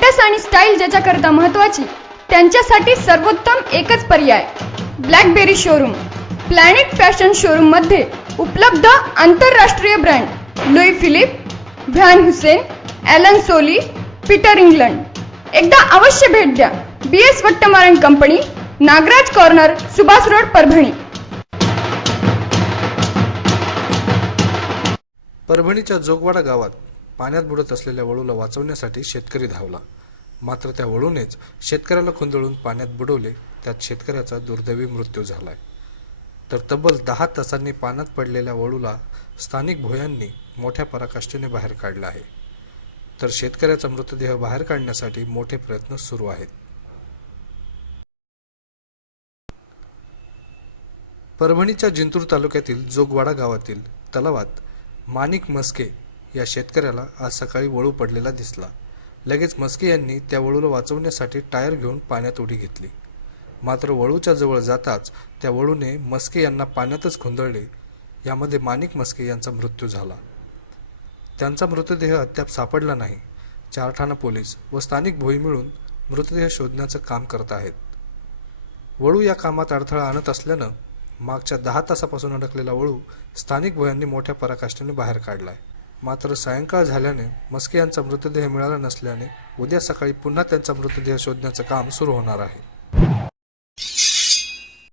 Status आणि style ज्याच्याकरता महत्त्वाची त्यांच्यासाठी सर्वोत्तम एकच पर्याय BlackBerry showroom. Planet Fashion showroom मध्ये उपलब्ध आंतरराष्ट्रीय brand Louis Philippe, Van Heusen, Allen Solly, Peter England. एकदा अवश्य भेट द्या. BS वट्टमारन company, Nagraj corner, Subhash road, Parbhani. परभणीच्या जोगवाडा गावात पाण्यात बुडत असलेल्या वळूला वाचवण्यासाठी शेतकरी धावला. मात्र त्या वळूनेच शेतकऱ्याला खुंदळून पाण्यात बुडवले. त्यात शेतकऱ्याचा दुर्दैवी मृत्यू झालाय. तर तब्बल 10 तासांनी पाण्यात पडलेल्या वळूला स्थानिक भोयांनी मोठ्या पराकाष्ठेने बाहेर काढला आहे. तर शेतकऱ्याचा मृतदेह बाहेर काढण्यासाठी मोठे प्रयत्न सुरू आहेत. परभणीच्या जिंतूर तालुक्यातील जोगवाडा गावातील तलावात माणिक मस्के या शेतकऱ्याला आज सकाळी वळू पडलेला दिसला. लगेच मस्के यांनी त्या वळूला वाचवण्यासाठी टायर घेऊन पाण्यात उडी घेतली. मात्र वळूच्या जवळ जाताच त्या वळूने मस्के यांना पाण्यातच खुंदळले. यामध्ये माणिक मस्के यांचा मृत्यू झाला. त्यांचा मृतदेह अद्याप सापडला नाही. चारठाणा पोलीस व स्थानिक भोई मिळून मृतदेह शोधण्याचं काम करत आहेत. वळू या कामात अडथळा आणत असल्यानं मागच्या 10 तासापासून अडकलेला वळू स्थानिक भोयांनी मोठ्या पराकाष्ठेने बाहेर काढलाय. मात्र सायंकाळ झाल्याने मस्के यांचा मृतदेह मिळाला नसल्याने उद्या सकाळी पुन्हा त्यांचा मृतदेह शोधण्याचं काम सुरू होणार आहे.